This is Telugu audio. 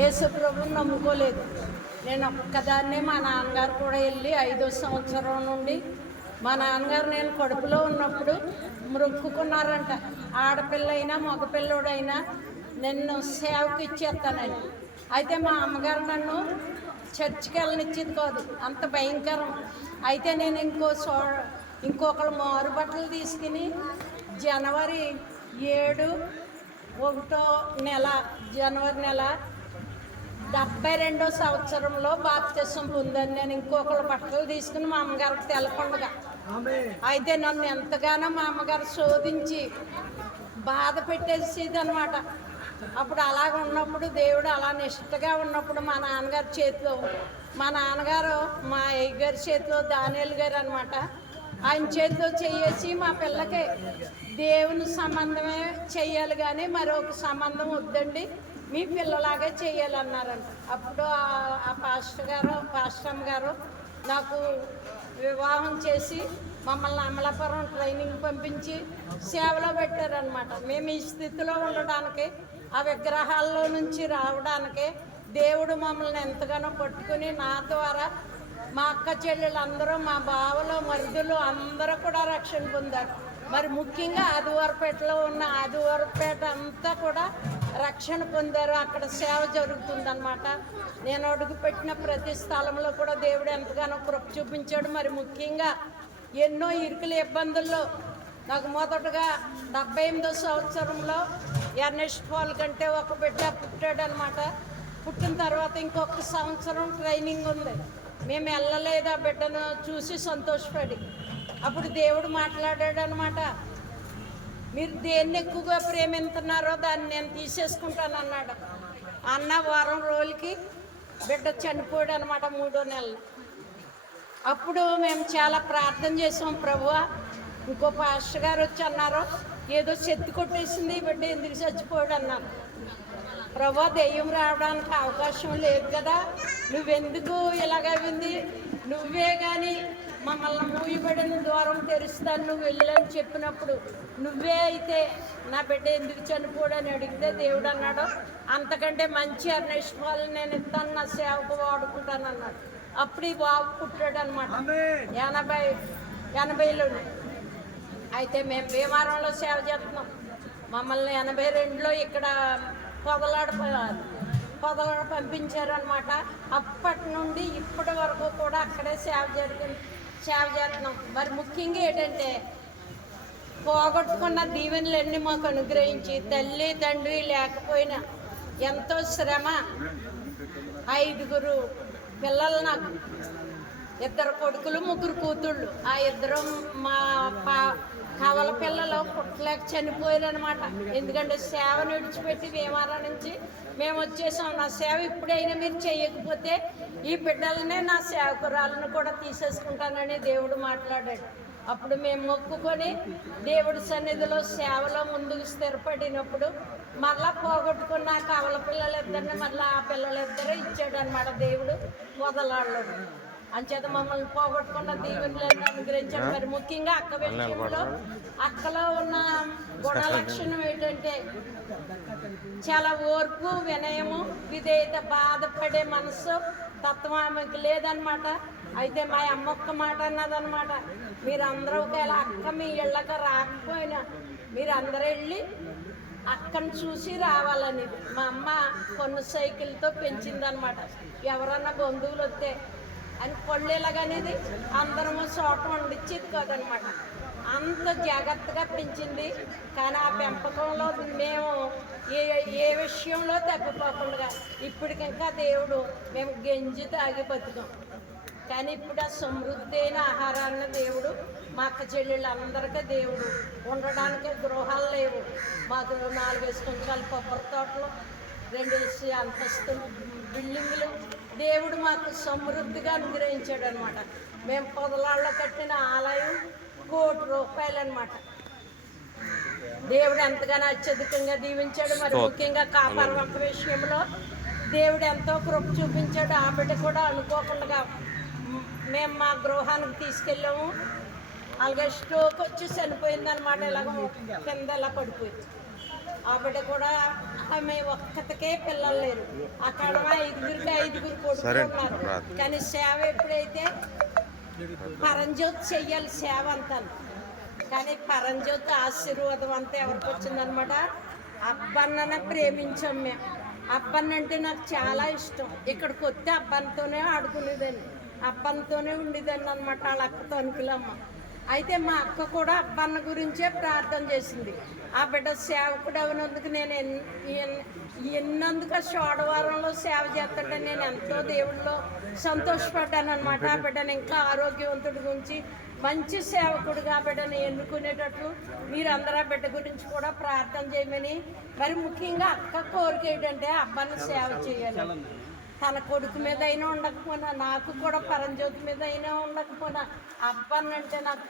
యేసు ప్రభువుని నమ్ముకోలేదు. నేను ఒక్కదాన్నే, మా నాన్నగారు కూడా వెళ్ళి 5వ సంవత్సరం నుండి మా నాన్నగారు నేను కడుపులో ఉన్నప్పుడు మొక్కుకున్నారంట, ఆడపిల్లైనా మగపిల్లడైనా నిన్ను సేవకి ఇచ్చేస్తానని. అయితే మా అమ్మగారు నన్ను చర్చికి వెళ్ళనిచ్చేది కాదు, అంత భయంకరం. అయితే నేను ఇంకొకరు మారు బట్టలు తీసుకుని జనవరి 7 జనవరి నెల 72వ సంవత్సరంలో బాప్తిసం పొందాను. నేను ఇంకొకరు బట్టలు తీసుకుని మా అమ్మగారికి తెలపండుగా. అయితే నన్ను ఎంతగానో మా అమ్మగారు శోధించి బాధ పెట్టేసేది అనమాట. అప్పుడు అలాగ ఉన్నప్పుడు, దేవుడు అలా నిష్ఠగా ఉన్నప్పుడు మా నాన్నగారి చేతిలో, మా నాన్నగారు మా అయ్యగారి చేతిలో దానియేలు గారు అనమాట, ఆయన చేతిలో చేసి మా పిల్లకి దేవుని సంబంధమే చెయ్యాలి కానీ మరొక సంబంధం వద్దండి, మీ పిల్లలాగే చెయ్యాలన్నారంట. అప్పుడు ఆ పాస్టమ్ గారు నాకు వివాహం చేసి మమ్మల్ని అమలాపురం ట్రైనింగ్ పంపించి సేవలో పెట్టారనమాట. మేము ఈ స్థితిలో ఉండడానికి, ఆ విగ్రహాల్లో నుంచి రావడానికి దేవుడు మమ్మల్ని ఎంతగానో పట్టుకుని నా ద్వారా మా అక్క చెల్లెళ్ళందరూ, మా బావలు మరుదులు అందరూ కూడా రక్షణ పొందారు. మరి ముఖ్యంగా ఆదివారపేటలో ఉన్న ఆదివారపేట అంతా కూడా రక్షణ పొందారు. అక్కడ సేవ జరుగుతుందన్నమాట. నేను అడుగుపెట్టిన ప్రతి స్థలంలో కూడా దేవుడు ఎంతగానో కృప చూపించాడు. మరి ముఖ్యంగా ఎన్నో ఇరుకుల ఇబ్బందుల్లో నాకు మొదటగా 78వ సంవత్సరంలో ఎర్నెస్ట్ పాల్ కంటే ఒక బిడ్డ పుట్టాడనమాట. పుట్టిన తర్వాత ఇంకొక సంవత్సరం ట్రైనింగ్ ఉంది. మేము వెళ్ళలేదు ఆ బిడ్డను చూసి సంతోషపడి. అప్పుడు దేవుడు మాట్లాడాడు అనమాట, మీరు దేన్ని ఎక్కువగా ప్రేమిస్తున్నారో దాన్ని నేను తీసేసుకుంటాను అన్నాడు. అన్న వారం రోజులకి బిడ్డ చనిపోయాడు అనమాట, 3వ నెలలో. అప్పుడు మేము చాలా ప్రార్థన చేసాం, ప్రభువా ఇంకో పాస్టర్ గారు వచ్చి అన్నారు, ఏదో చెత్తి కొట్టేసింది బిడ్డ, ఎందుకు చచ్చిపోయాడు అన్నారు. ప్రభా దెయ్యం రావడానికి అవకాశం లేదు కదా, నువ్వెందుకు ఇలాగైంది, నువ్వే కానీ మమ్మల్ని మూయబడిన ద్వారం తెరుస్తాను, నువ్వు వెళ్ళని చెప్పినప్పుడు నువ్వే అయితే నా బిడ్డ ఎందుకు చనిపోడని అడిగితే దేవుడు అన్నాడు, అంతకంటే మంచి ఎర్నెస్ట్ పాలు నేను ఇస్తాను, నా సేవకు వాడుకుంటాను అన్నాడు. అప్పుడు ఈ బాబు పుట్టాడు అనమాట 80లో. అయితే మేము భీమవరంలో సేవ చేస్తున్నాం. మమ్మల్ని 82లో ఇక్కడ పొదలాడ పంపించారనమాట. అప్పటి నుండి ఇప్పటి వరకు కూడా అక్కడే సేవ చేస్తున్నాం. మరి ముఖ్యంగా ఏంటంటే, పోగొట్టుకున్న దీవెనలన్నీ మాకు అనుగ్రహించి, తల్లి తండ్రి లేకపోయినా ఎంతో శ్రమ, 5 పిల్లలు, నాకు 2 కొడుకులు 3 కూతుళ్ళు. ఆ 2 మా కవల పిల్లలు పుట్టలేక చనిపోయారు అనమాట. ఎందుకంటే సేవను విడిచిపెట్టి భీమవరం నుంచి మేము వచ్చేసాం. నా సేవ ఇప్పుడైనా మీరు చేయకపోతే ఈ బిడ్డలనే నా సేవకురాలను కూడా తీసేసుకుంటానని దేవుడు మాట్లాడాడు. అప్పుడు మేము మొక్కుకొని దేవుడి సన్నిధిలో సేవలో ముందుకు స్థిరపడినప్పుడు మళ్ళా పోగొట్టుకున్న కవల పిల్లలిద్దరిని మళ్ళీ ఆ పిల్లలిద్దరూ ఇచ్చాడు అనమాట దేవుడు వదలాళ్ళు. అంచేత మమ్మల్ని పోగొట్టుకున్న దీవెనలను అనుగ్రహించాడు. మరి ముఖ్యంగా అక్క విషయంలో, అక్కలో ఉన్న గుణలక్షణం ఏంటంటే చాలా ఓర్పు, వినయము, విధేయత, బాధపడే మనసు తత్వం ఆమెకు లేదనమాట. అయితే మా అమ్మ ఒక్క మాట అన్నదనమాట, మీరందరూ ఒకవేళ అక్క మీ ఇళ్ళకి రాకపోయినా మీరందరూ వెళ్ళి అక్కను చూసి రావాలని. మా అమ్మ కొన్ని సైకిల్తో పెంచిందనమాట. ఎవరన్నా బంధువులు వస్తే అని పొళ్ళేలాగనేది అందరము చోట వండిచ్చేది కాదనమాట. అంత జాగ్రత్తగా పెంచింది. కానీ ఆ పెంపకంలో మేము ఏ విషయంలో తప్పిపోకుండా ఇప్పటికింకా దేవుడు, మేము గంజి తాగి బతుకాం. కానీ ఇప్పుడు ఆ సమృద్ధి అయిన ఆహారాన్ని దేవుడు మా అక్క చెల్లెళ్ళందరికీ దేవుడు, ఉండడానికి గృహాలు లేవు మాకు. 4 సంవత్సరాల కొబ్బరి తోటలు, 2 అంతస్తులు బిల్డింగులు దేవుడు మాకు సమృద్ధిగా అనుగ్రహించాడు అనమాట. మేము పొదలాళ్ళలో కట్టిన ఆలయం ₹1,00,00,000 అనమాట. దేవుడు ఎంతగానో అత్యధికంగా దీవించాడు. మరి ముఖ్యంగా కాపరవంక విషయంలో దేవుడు ఎంతో కృప చూపించాడు. ఆ బిడ్డ కూడా అనుకోకుండా మేము మా గృహానికి తీసుకెళ్ళాము. అలాగే స్ట్రోక్ వచ్చి చనిపోయింది అనమాట. ఇలాగ కింద ఇలా పడిపోయింది. ఆ బిడ్డ కూడా ఆమె ఒక్కతికే పిల్లలు లేరు. అక్కడ ఐదుగురు కొడుకులు ఉన్నారు. కానీ సేవ ఎప్పుడైతే పరంజ్యోతి చెయ్యాలి సేవ అంతా. కానీ పరంజ్యోతి ఆశీర్వాదం అంతా ఎవరికి వచ్చిందనమాట? అబ్బన్ననే ప్రేమించాం మేము. అబ్బన్నంటే నాకు చాలా ఇష్టం. ఇక్కడికి వస్తే అబ్బన్నతోనే ఆడుకునేదాన్ని, అబ్బన్నతోనే ఉండేదాన్ని అనమాట. వాళ్ళ అక్క తణుకులమ్మ. అయితే మా అక్క కూడా అబ్బన్న గురించే ప్రార్థన చేసింది. ఆ బిడ్డ సేవకుడు అవనందుకు నేను ఎన్నందుకు సోడవారంలో సేవ చేస్తుంటే నేను ఎంతో దేవుడిలో సంతోషపడ్డాను అనమాట. ఆ బిడ్డను ఇంకా ఆరోగ్యవంతుడి గురించి మంచి సేవకుడుగా ఆ బిడ్డను ఎన్నుకునేటట్లు మీరందరూ ఆ బిడ్డ గురించి కూడా ప్రార్థన చేయమని. మరి ముఖ్యంగా అక్క కోరిక ఏంటంటే అబ్బాయిని సేవ చేయాలి. తన కొడుకు మీద అయినా ఉండకపోయినా, నాకు కూడా పరంజ్యోతి మీద అయినా ఉండకపోయినా అబ్బానంటే నాకు